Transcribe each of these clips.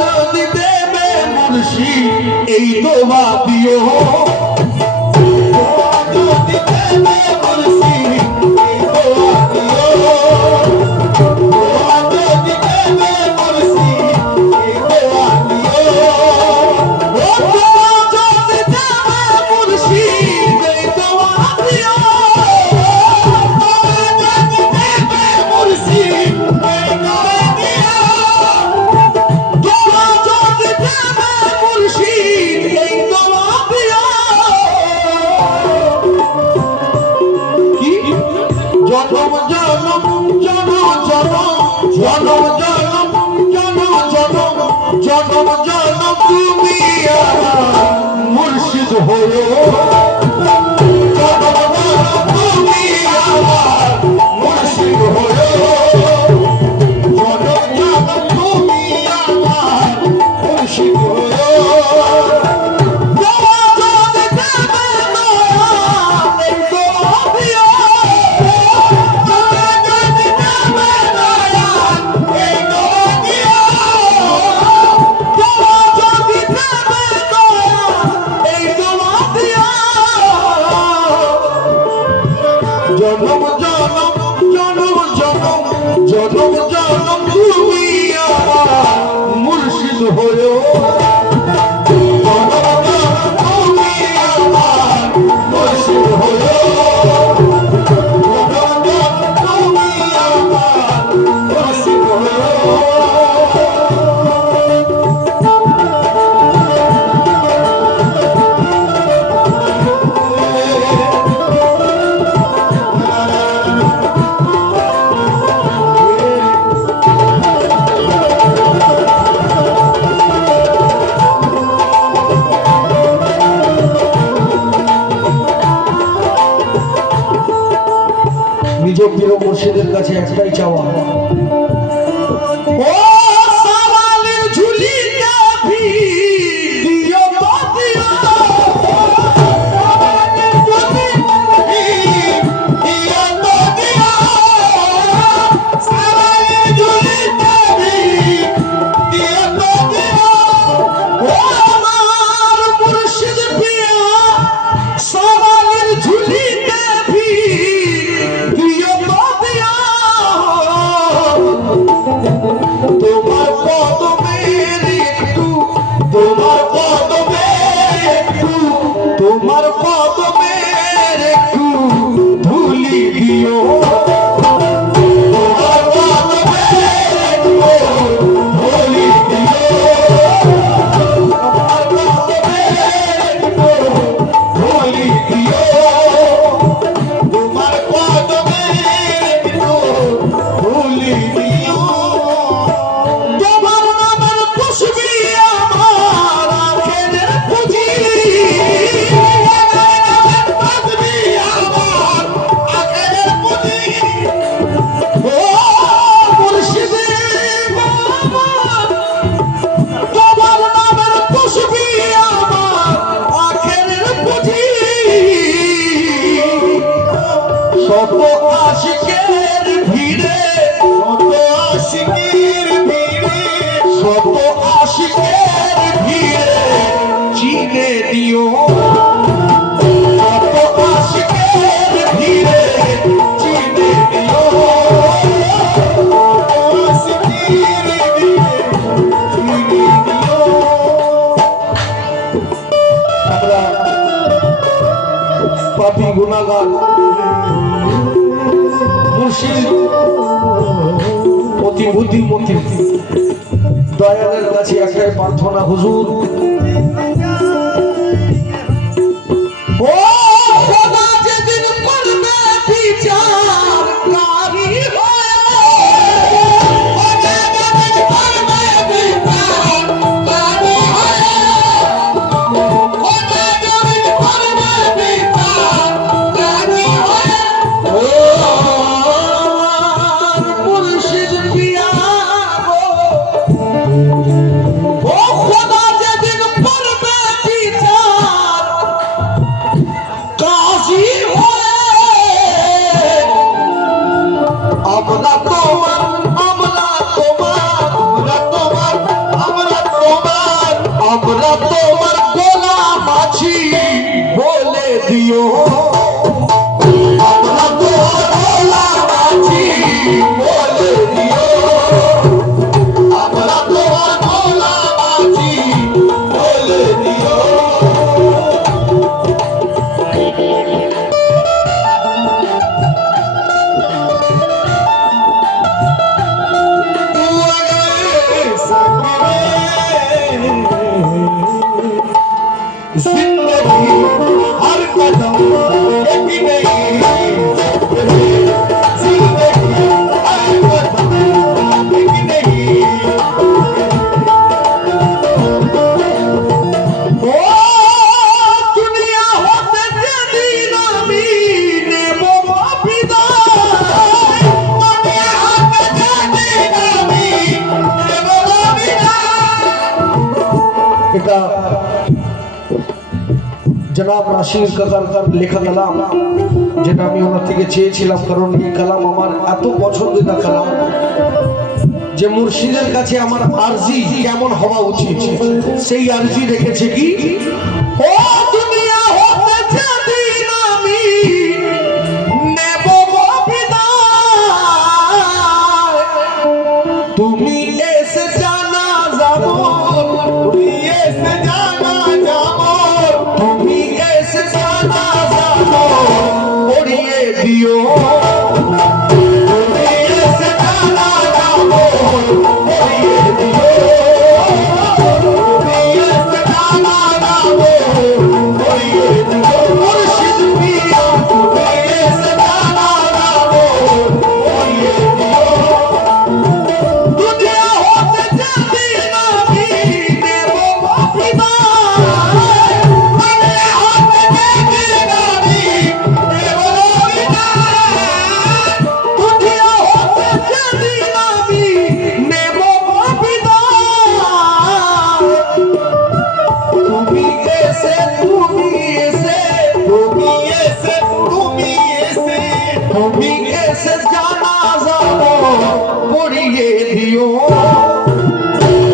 যদি দেবে মুর্শিদ এই দোয়া দিও, যদি দেবে মুর্শিদ এই দোয়া দিও, যদি দেবে মুর্শিদ এই দোয়া দিও, যদি দেবে মুর্শিদ এই দোয়া দিও, যদি দেবে মুর্শিদ এই দোয়া দিও, দোয়া যদি দেবে মুর্শিদ এই দোয়া দিও। কি জনম জনম জনম জনম জনম জনম জনম জনম জনম তুমি আমার মুর্শিদ হয়ো, জনম জনম তুমি আমার মুর্শিদ হয়ো, জনম জনম তুমি আমার মুর্শিদ হয়ো। দোয়া যদি দেবে দয়াল এই দোয়া দিও, দোয়া যদি দেবে দয়াল এই দোয়া দিও, দোয়া যদি দেবে দয়াল এই দোয়া দিও। জনম জনম জনম জনম জনম জনম তুমি আমার মুর্শিদ হয়ো, জনম জনম তুমি আমার মুর্শিদ হয়ো, জনম জনম তুমি আমার মুর্শিদ হয়ো। নিজ প্রিয় মুর্শিদের কাছে একটাই চাওয়া, ও সালালের ঝুলিতে ভিড় দিও তো দিও, সালালের ঝুলিতে ভিড় দিও তো দিও, সালালের ঝুলিতে ভিড় দিও তো দিও, ও আমার মুর্শিদ প্রিয় সালালের ঝুলিতে ভিড় দিও তো দিও। তোমার কদমের একটু, তোমার কদমের একটু, তোমার কদমের একটু ধুলি দিও, তোমার কদমের একটু ধুলি দিও, তোমার কদমের একটু ধুলি দিও, তোমার কদমের একটু ধুলি দিও। তোমার নামের খুশবি আমার আখেরের পুঁজি, তোমার নামের খুশবি আমার আখেরের পুঁজি, ও মুর্শিদে বাবা, তোমার নামের খুশবি আমার আখেরের পুঁজি। শত আশিকের ভিড়ে, শত আশিকের ভিড়ে, শত আশিকের ভিড়ে চিনে দিও, শত আশিকের ভিড়ে চিনে দিও, শত আশিকের ভিড়ে চিনে দিও। আমরা পাপী গুনাহগার মুর্শিদ অতি বুদ্ধিমতী দয়ালের কাছে একটাই প্রার্থনা, হুজুর ও খোদা যেদিন করবে বিচার কারি হয়ে, খোদা যেদিন করবে বিচার কারি হয়ে, খোদা যেদিন করবে বিচার কারি হয়ে, ও আমার মুর্শিদ পিয়া গো, ও খোদা যেদিন করবে বিচার जिंदगी हर कदम एक नहीं, जिंदगी हर कदम एक नहीं। ओ दुनिया होते যেদিন আমি নেব বিদায়, দুনিয়া होते যেদিন আমি নেব বিদায়। এটা जनाब नासिर काकार लेखा कलाम, যেটা আমি ওনার থেকে চেয়েছিলাম, কারণ এই কালাম আমার এত পছন্দের কালাম যে মুর্শিদের কাছে আমার আরজি কেমন হওয়া উচিত সেই আরজি রেখেছে কি, ও দুনিয়া হতে যেদিন আমি নেব বিদায়, তুমি এসে জানা যাবো, তুমি এসে জানা যাবো, তুমি এসে জানা যাবো পড়িয়ে দিও, তুমি এসে জানা যাবো পড়িয়ে দিও, তুমি এসে জানা যাবো পড়িয়ে দিও, মুর্শিদ পিয়া তুমি এসে জানা যাবো পড়িয়ে দিও। দুনিয়া হতে যেদিন আমি নেব বিদায়, দুনিয়া হতে যেদিন আমি নেব বিদায়, দুনিয়া হতে যেদিন আমি নেব বিদায়, তুমি এসে তুমি এসে তুমি এসে তুমি এসে তুমি এসে জানা যাবো পড়িয়ে দিও,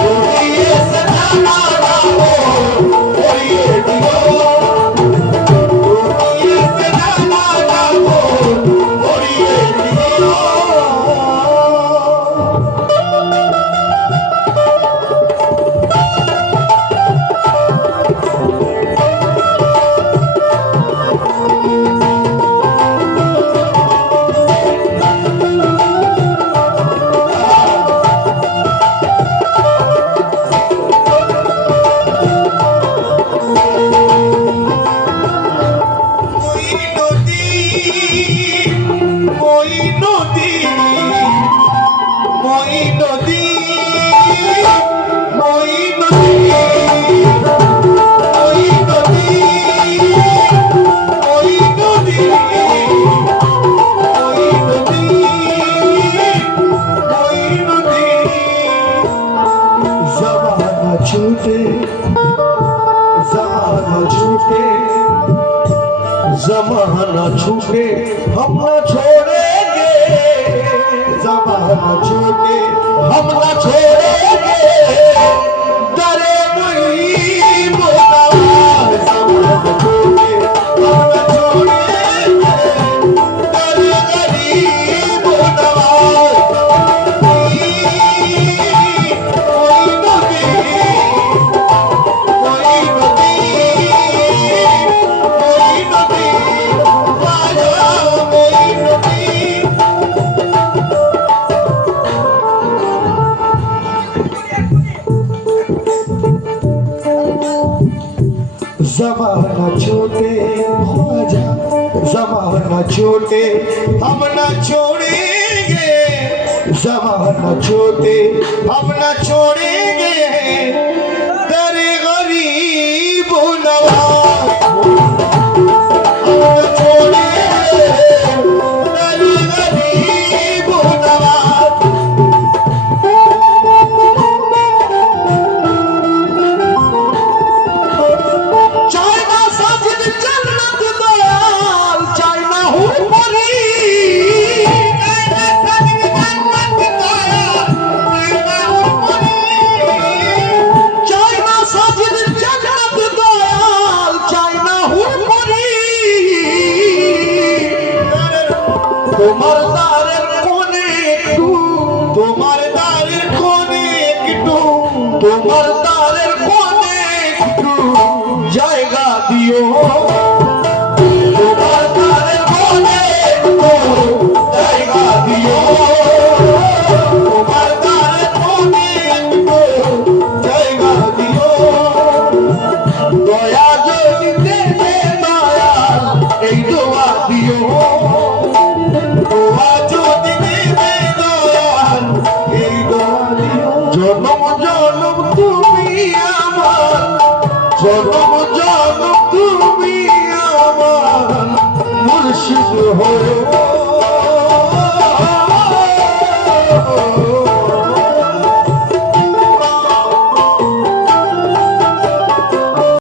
তুমি এসে জানা যাবো পড়িয়ে দিও, তুমি এসে জানা যাবো পড়িয়ে দিও। মই নদী, মই নদী, মই নদী, মই নদী, মই নদী, মই নদী, মই নদী। ज़माना छूटे, ज़माना छूटे, ज़माना छूटे हम न छोड़ेंगे, ज़माना छूटे हम न छोड़ेंगे, डरे नहीं बोला, ज़माना छूटे हम न छोड़ेंगे, डरे नहीं बोला, कोई नदी, कोई नदी, कोई नदी, राजा कोई नदी। ज़माना छूटे ख्वाजा, ज़माना छूटे हम न छोड़ेंगे, ज़माना छूटे हम न छोड़ेंगे, तेरे गरीब नवाज हम न छोड़ेंगे, तेरे गरीब नवाज। चाइना साजिद जन्नत दयाल, चाइना हूँ परी, चाइना साजिद जन्नत दयाल, चाइना हूँ परी, चाइना साजिद जन्नत दयाल, चाइना हूँ परी। তোমার দ্বারের কোণে একটু, তোমার দ্বারের কোণে একটু, তোমার দ্বারের কোণে একটু জায়গা দিও, তোমার দ্বারের কোণে একটু জায়গা দিও, তোমার দ্বারের কোণে একটু জায়গা দিও, দয়া জনম জনম তুমি আমার জনম